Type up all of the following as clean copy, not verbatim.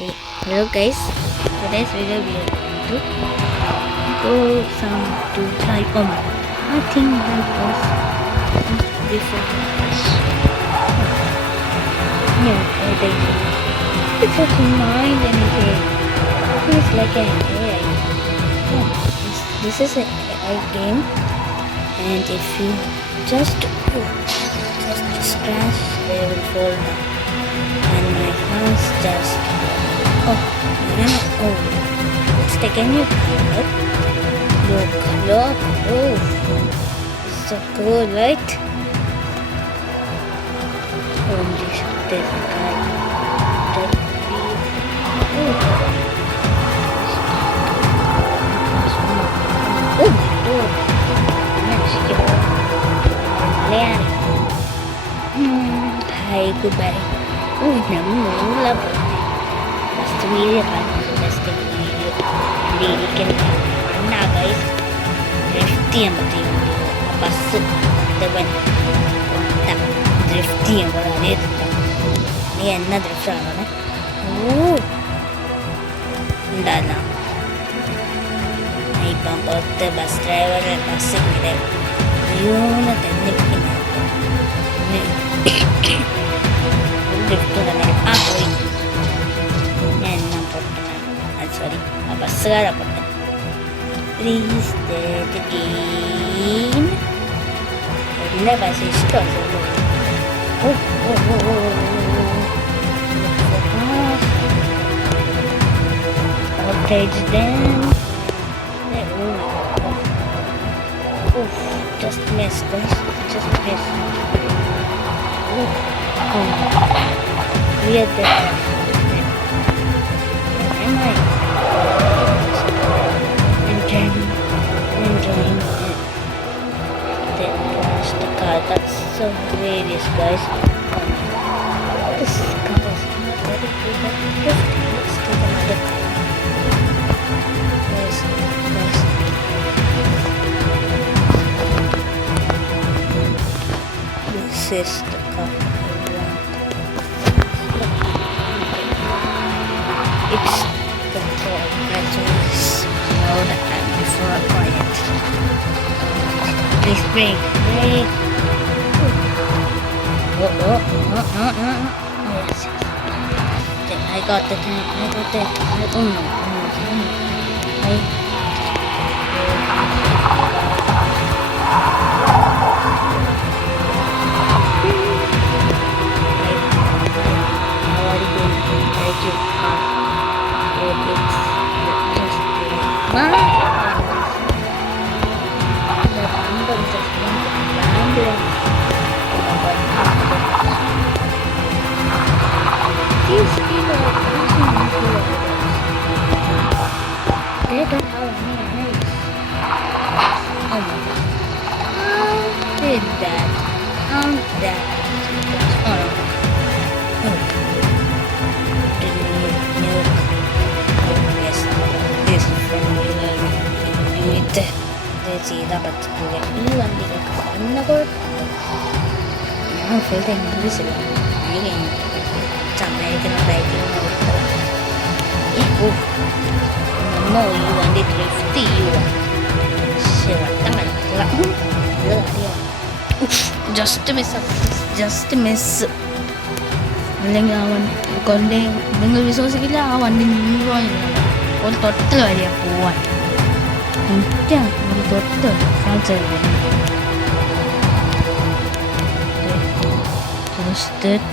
Hello guys, today's video we are going to go some to try. Oh my god, I think that was before us. Yeah, they it's okay mind anything. It's like an AI. Yeah, this is an AI game, and if you just scratch, they will fall down. And my hands just let's take a new card. Look, it's so cool, right? This guy. Oh my god. Hi, goodbye. Oh, namula po. Basta video ka. Basta video. Hindi ka na guys. Drifty ang pati yung video. Kapasok. Diba? Drifty ang wala dito. Ayan na, drift siya na. Oo. Handa na. May pamporte, bus driver, pasok nila. Ayun, natanip kinata. Drift na na. Wait. Yan, namporte na. Sorry. Bus ka porte. Please, start again. Hindi ba si Stone? Voltage down. Just missed guys. Just missed. Weird that. Am I? Enjoying it. Then finish the car. That's so hilarious guys. This car is not very good. Let's take another car. Guys. This is the car I want. It's control batteries mode and before quiet. Please brake. Yes. I got the tank. Oh no. These people are pushing into they don't have any eyes. Oh my god. How did that? Oh. Yes. This friendly do it. ചെയ്താ പറ്റില്ല ഈ വണ്ടികൾക്ക് എന്നെ കുഴപ്പമില്ല ഞാൻ full time ഇംഗ്ലീഷില്ല അമേരിക്കനുണ്ടായിരിക്കും നമ്മ ഈ വണ്ടി ഡ്രിഫ്റ്റ് ചെയ്യുക പക്ഷെ വട്ടം കളിക്കുക ജസ്റ്റ് മിസ് അല്ലെങ്കിൽ ആ വണ്ടി കൊണ്ടേ നിങ്ങൾ വിശ്വസിക്കില്ല ആ വണ്ടി നീങ്ങുവാൻ ഒരു തൊട്ടൽ വരെയാണ് പോവാൻ എനിക്കാണ് ഒരു തൊട്ട് കാണിച്ചത്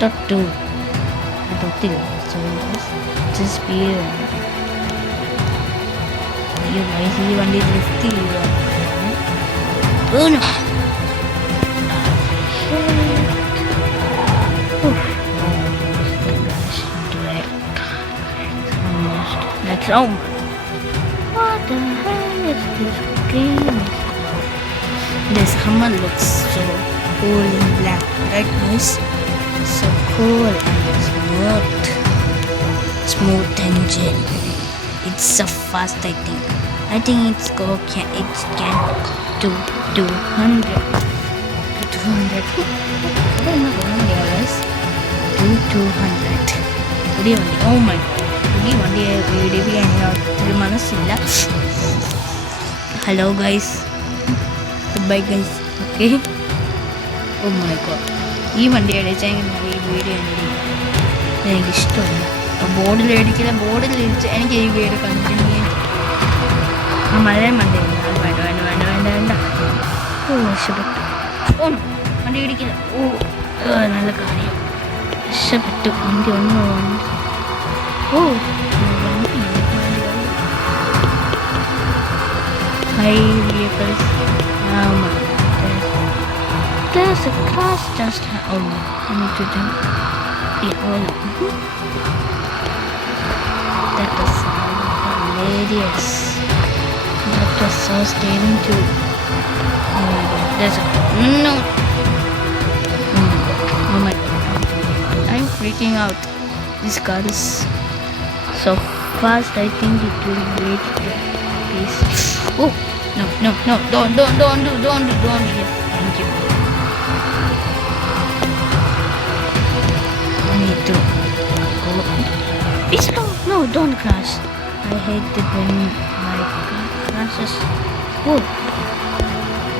തൊട്ടു തൊട്ടില്ല ജസ്റ്റ് ഈ വണ്ടി ഡ്രിഫ്റ്റ് ചെയ്യുക That's all. What the hell is this game? This Hummer looks so cool in black, right guys? So cool and smooth engine. It's so fast I think it's can to 200. I don't know guys. To 200. Oh my god. ഈ വണ്ടിയെ video ഒരു മനസ്സില്ല. Hello guys, good bye guys. Okay. Oh my God, ഈ വണ്ടി അടിച്ചാൽ ഈ video എനിക്കിഷ്ടമല്ല. ബോർഡിൽ അടിക്കില്ല, ബോർഡിൽ ഇടിച്ച് എനിക്ക് ഈ വീഡിയോ കണ്ടിന്യൂ ചെയ്യാൻ മഴയും വണ്ടി വേണ്ട വേണ്ട വേണ്ട വേണ്ട വേണ്ട. ഓ രക്ഷപ്പെട്ടു. ഓണം വണ്ടി ഇടിക്കില്ല. ഓ നല്ല കാര്യം, രക്ഷപ്പെട്ടു. വണ്ടി ഒന്ന് ഓ high vehicles. There's a crash just oh no, I need to think. Yeah, oh no. That was hilarious. That was so scary too. Oh my god, there's a no. Oh my god, I'm freaking out. This car is so fast. I think it will break the piece. Oh no no no! Don't do. Yes, thank you. I need to go. It's no, don't crash. I hate it when my car crashes. Oh,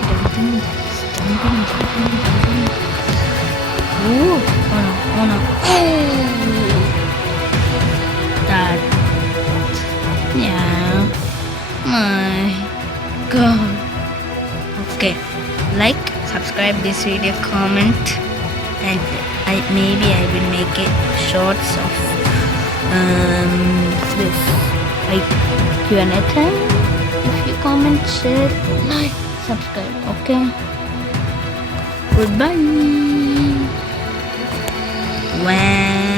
jumping. Oh no. That. Yeah. My god. Okay. Like, subscribe this video, comment, and maybe I will make it shorts of this like Q&A time. If you comment, share, like, subscribe. Okay. Goodbye. Wow.